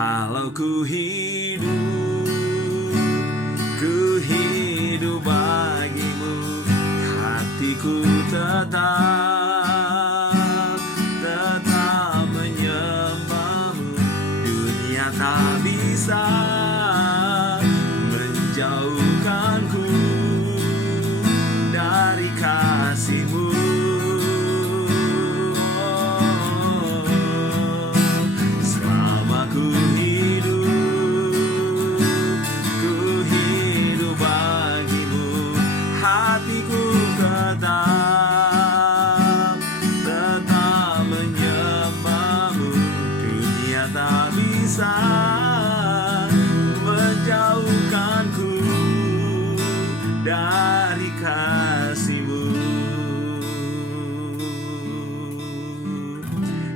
Kalau ku hidup bagimu, hatiku tetap menyembahmu. Dunia tak bisa menjauhkanku dari kasih-Mu. Selama ku hidup bagimu, hatiku tetap menyembahmu. Dunia tak bisa menjauhkanku dari kasih-Mu.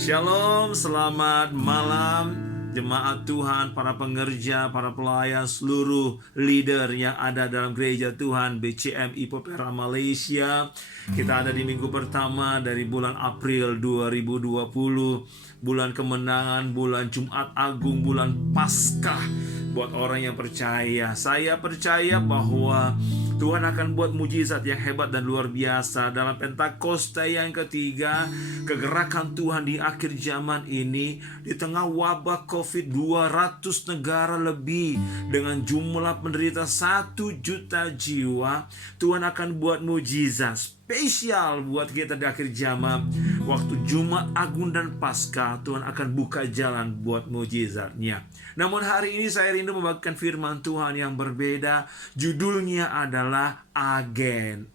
Shalom, selamat malam jemaat Tuhan, para pengerja, para pelayan, seluruh leader yang ada dalam gereja Tuhan BCMI Popera Malaysia. Kita ada di minggu pertama dari bulan April 2020, bulan kemenangan, bulan Jumat Agung, bulan Paskah. Buat orang yang percaya, saya percaya bahwa Tuhan akan buat mujizat yang hebat dan luar biasa dalam Pentakosta yang ketiga. Kegerakan Tuhan di akhir zaman ini, di tengah wabah COVID, 200 negara lebih dengan jumlah penderita 1 juta jiwa. Tuhan akan buat mujizat spesial buat kita di akhir zaman. Waktu Jumat Agung dan Paskah, Tuhan akan buka jalan buat mujizatnya. Namun hari ini saya rindu membagikan firman Tuhan yang berbeda. Judulnya adalah agen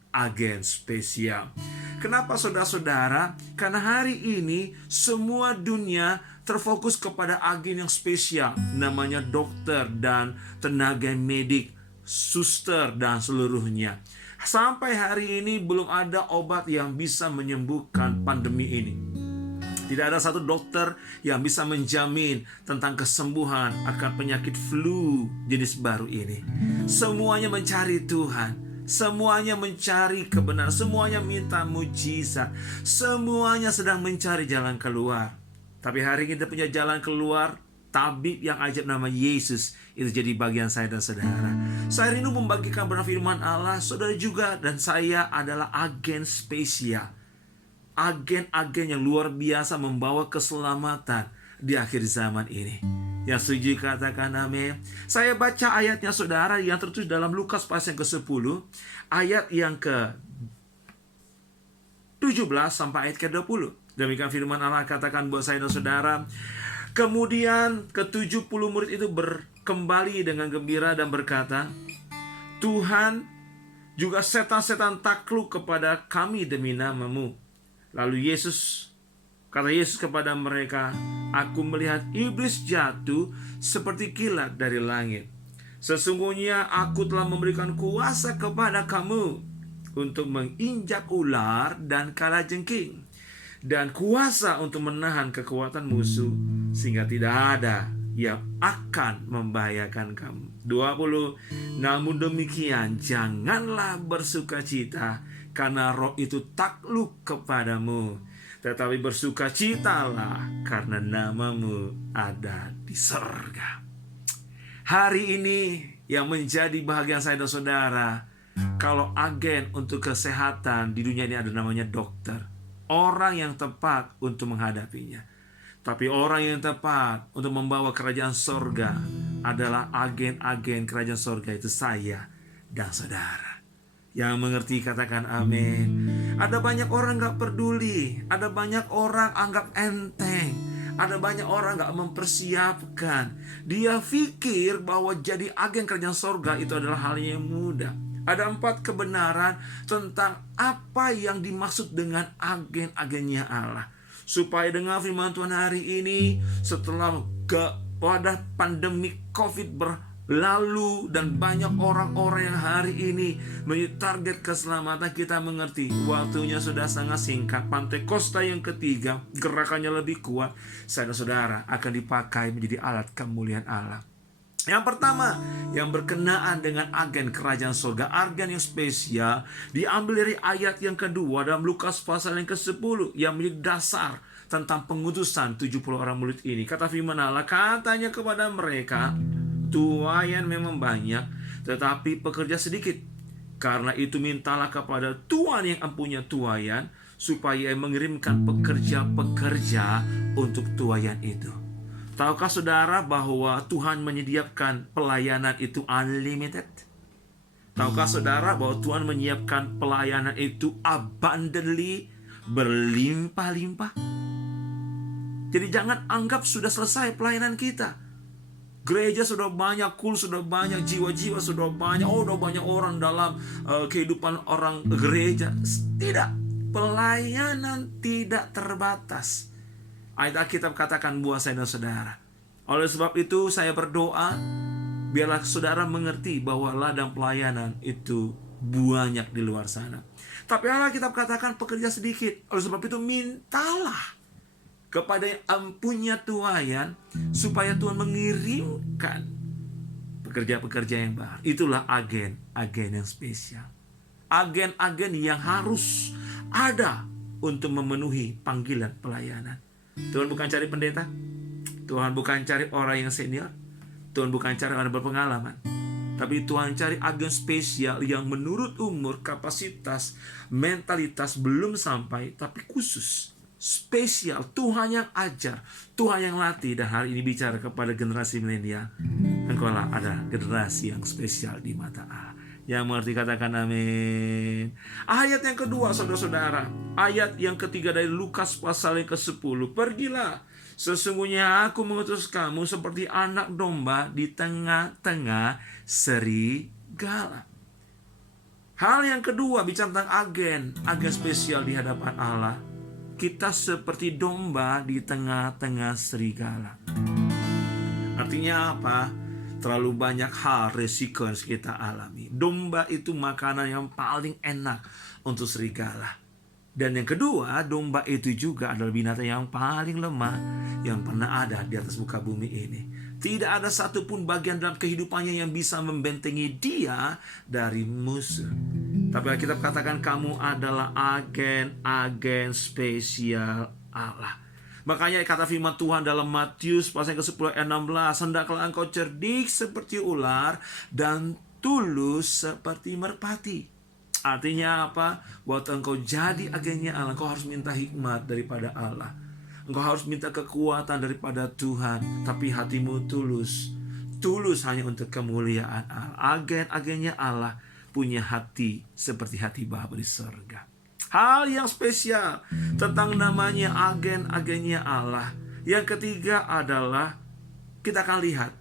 spesial. Kenapa saudara-saudara? Karena hari ini semua dunia terfokus kepada agen yang spesial. Namanya dokter dan tenaga medik, suster dan seluruhnya. Sampai hari ini belum ada obat yang bisa menyembuhkan pandemi ini. Tidak ada satu dokter yang bisa menjamin tentang kesembuhan akan penyakit flu jenis baru ini. Semuanya mencari Tuhan, semuanya mencari kebenaran, semuanya minta mujizat, semuanya sedang mencari jalan keluar. Tapi hari ini kita punya jalan keluar. Tabib yang ajaib nama Yesus itu jadi bagian saya dan saudara. Saya rindu membagikan benar firman Allah. Saudara juga dan saya adalah agen spesial. Agen-agen yang luar biasa membawa keselamatan di akhir zaman ini. Yang setuju katakan amin. Saya baca ayatnya saudara yang tertulis dalam Lukas pasal yang ke-10, ayat yang ke-17 sampai ayat ke-20. Demikian firman Allah katakan buat saya dan saudara. Kemudian ke-70 murid itu kembali dengan gembira dan berkata, Tuhan, juga setan-setan takluk kepada kami demi nama-Mu. Lalu kata Yesus kepada mereka, aku melihat iblis jatuh seperti kilat dari langit. Sesungguhnya aku telah memberikan kuasa kepada kamu untuk menginjak ular dan kalajengking, dan kuasa untuk menahan kekuatan musuh, sehingga tidak ada yang akan membahayakan kamu. 20. Namun demikian janganlah bersukacita karena roh itu takluk kepadamu, tetapi bersukacitalah karena nama-Mu ada di sorga. Hari ini yang menjadi bahagian saya dan saudara, kalau agen untuk kesehatan di dunia ini ada namanya dokter. Orang yang tepat untuk menghadapinya. Tapi orang yang tepat untuk membawa kerajaan sorga adalah agen-agen kerajaan sorga, itu saya dan saudara. Yang mengerti katakan amin. Ada banyak orang gak peduli. Ada banyak orang anggap enteng. Ada banyak orang gak mempersiapkan. Dia pikir bahwa jadi agen kerajaan sorga itu adalah hal yang mudah. Ada 4 kebenaran tentang apa yang dimaksud dengan agen-agennya Allah. Supaya dengan firman Tuhan hari ini, setelah pada pandemi COVID berlalu dan banyak orang-orang yang hari ini menjadi target keselamatan, kita mengerti waktunya sudah sangat singkat. Pentakosta yang ketiga, gerakannya lebih kuat. Saya dan saudara akan dipakai menjadi alat kemuliaan Allah. Yang pertama, yang berkenaan dengan agen kerajaan surga, agen yang spesial, diambil dari ayat yang kedua dalam Lukas pasal yang ke-10, yang menjadi dasar tentang pengutusan 70 orang murid ini. Kata firman Allah, katanya kepada mereka, tuaian memang banyak, tetapi pekerja sedikit. Karena itu mintalah kepada Tuhan yang empunya tuaian, supaya mengirimkan pekerja-pekerja untuk tuaian itu. Tahukah saudara bahwa Tuhan menyediakan pelayanan itu unlimited? Tahukah saudara bahwa Tuhan menyiapkan pelayanan itu abundantly, berlimpah-limpah? Jadi jangan anggap sudah selesai pelayanan kita. Gereja sudah banyak, sudah banyak, jiwa-jiwa sudah banyak, udah banyak orang dalam kehidupan orang gereja. Tidak, pelayanan tidak terbatas. Ayat Alkitab katakan buat saya dan saudara. Oleh sebab itu saya berdoa, biarlah saudara mengerti bahwa ladang pelayanan itu banyak di luar sana. Tapi Alkitab katakan pekerja sedikit. Oleh sebab itu mintalah kepada yang empunya tuaian, supaya Tuhan mengirimkan pekerja-pekerja yang baru. Itulah agen-agen yang spesial. Agen-agen yang harus ada untuk memenuhi panggilan pelayanan. Tuhan bukan cari pendeta, Tuhan bukan cari orang yang senior, Tuhan bukan cari orang berpengalaman, tapi Tuhan cari agen spesial yang menurut umur, kapasitas, mentalitas belum sampai, tapi khusus, spesial. Tuhan yang ajar, Tuhan yang latih. Dan hari ini bicara kepada generasi milenial, engkaulah ada generasi yang spesial di mata Allah. Yang mengerti katakan amin. Ayat yang kedua, saudara-saudara, ayat yang ketiga dari Lukas pasal yang ke-10. Pergilah, sesungguhnya aku mengutus kamu seperti anak domba di tengah-tengah serigala. Hal yang kedua bicara tentang agen spesial di hadapan Allah. Kita seperti domba di tengah-tengah serigala. Artinya apa? Terlalu banyak hal resiko yang kita alami. Domba itu makanan yang paling enak untuk serigala. Dan yang kedua, domba itu juga adalah binatang yang paling lemah yang pernah ada di atas muka bumi ini. Tidak ada satupun bagian dalam kehidupannya yang bisa membentengi dia dari musuh. Tapi Alkitab katakan kamu adalah agen spesial Allah. Makanya kata firman Tuhan dalam Matius pasal ke-10 ayat 16, hendaklah engkau cerdik seperti ular dan tulus seperti merpati. Artinya apa? Waktu engkau jadi agennya Allah, engkau harus minta hikmat daripada Allah. Engkau harus minta kekuatan daripada Tuhan, tapi hatimu tulus. Tulus hanya untuk kemuliaan Allah. Agen-agennya Allah punya hati seperti hati Bapa di surga. Hal yang spesial tentang namanya agen-agennya Allah. Yang ketiga adalah kita akan lihat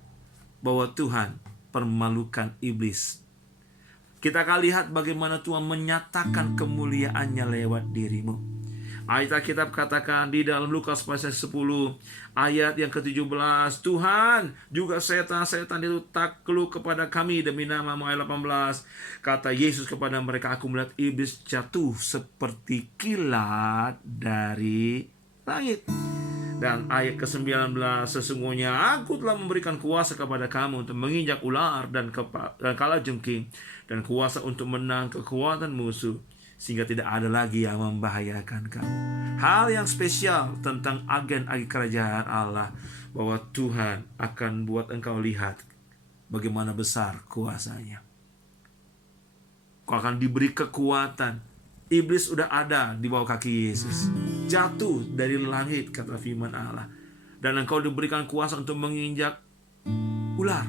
bahwa Tuhan permalukan iblis. Kita akan lihat bagaimana Tuhan menyatakan kemuliaannya lewat dirimu. Ayat Alkitab katakan di dalam Lukas pasal 10 ayat yang ke-17, Tuhan juga setan-setan itu takluk kepada kami demi nama-Mu. Ayat 18, kata Yesus kepada mereka, aku melihat iblis jatuh seperti kilat dari langit. Dan ayat ke-19, sesungguhnya aku telah memberikan kuasa kepada kamu untuk menginjak ular dan kalajengking, dan kuasa untuk menang kekuatan musuh, sehingga tidak ada lagi yang membahayakan kamu. Hal yang spesial tentang agen-agen kerajaan Allah, bahwa Tuhan akan buat engkau lihat bagaimana besar kuasanya. Kau akan diberi kekuatan. Iblis sudah ada di bawah kaki Yesus, jatuh dari langit kata firman Allah. Dan engkau diberikan kuasa untuk menginjak ular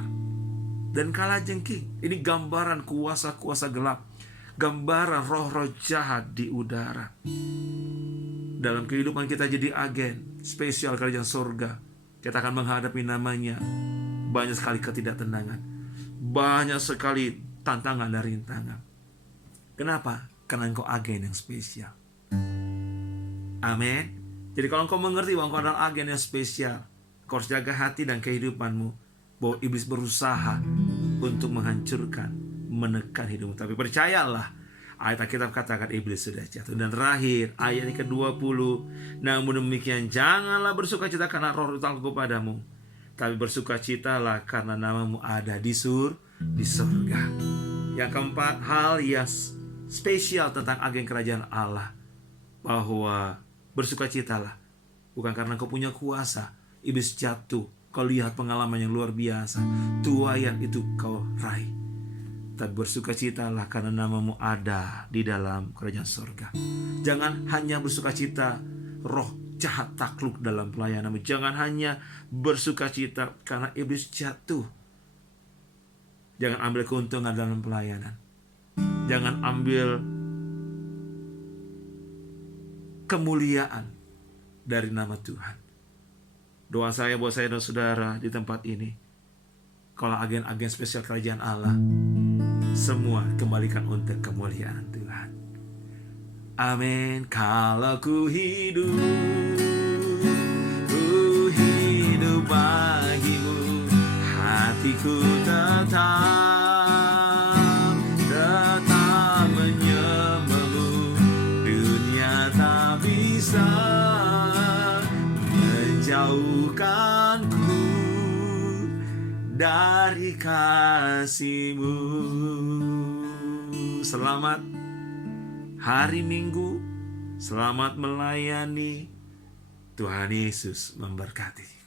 dan kalajengking. Ini gambaran kuasa-kuasa gelap, gambaran roh-roh jahat di udara. Dalam kehidupan kita jadi agen spesial kerajaan surga, kita akan menghadapi namanya banyak sekali ketidaktenangan, banyak sekali tantangan dan rintangan. Kenapa? Karena engkau agen yang spesial. Amin. Jadi kalau engkau mengerti bahwa engkau adalah agen yang spesial, engkau harus jaga hati dan kehidupanmu, bahwa iblis berusaha untuk menghancurkan, menekan hidupmu. Tapi percayalah, ayat Alkitab katakan iblis sudah jatuh. Dan terakhir, ayat yang ke-20, namun demikian janganlah bersukacita karena roh utangku padamu, tapi bersukacitalah karena namamu ada di surga. Yang keempat, hal yang spesial tentang agen kerajaan Allah, bahwa bersukacitalah bukan karena kau punya kuasa. Iblis jatuh, kau lihat pengalaman yang luar biasa, tuaian itu kau raih. Tapi bersukacitalah karena namamu ada di dalam kerajaan surga. Jangan hanya bersukacita roh jahat takluk dalam pelayananmu. Jangan hanya bersukacita karena iblis jatuh. Jangan ambil keuntungan dalam pelayanan. Jangan ambil kemuliaan dari nama Tuhan. Doa saya buat saya dan saudara di tempat ini, kalau agen-agen spesial kerajaan Allah, semua kembalikan untuk kemuliaan Tuhan. Amin. Kalau ku hidup bagimu, hatiku tetap menyembahmu. Dunia tak bisa menjauhkanku dari kasih-Mu. Selamat hari Minggu, selamat melayani. Tuhan Yesus memberkati.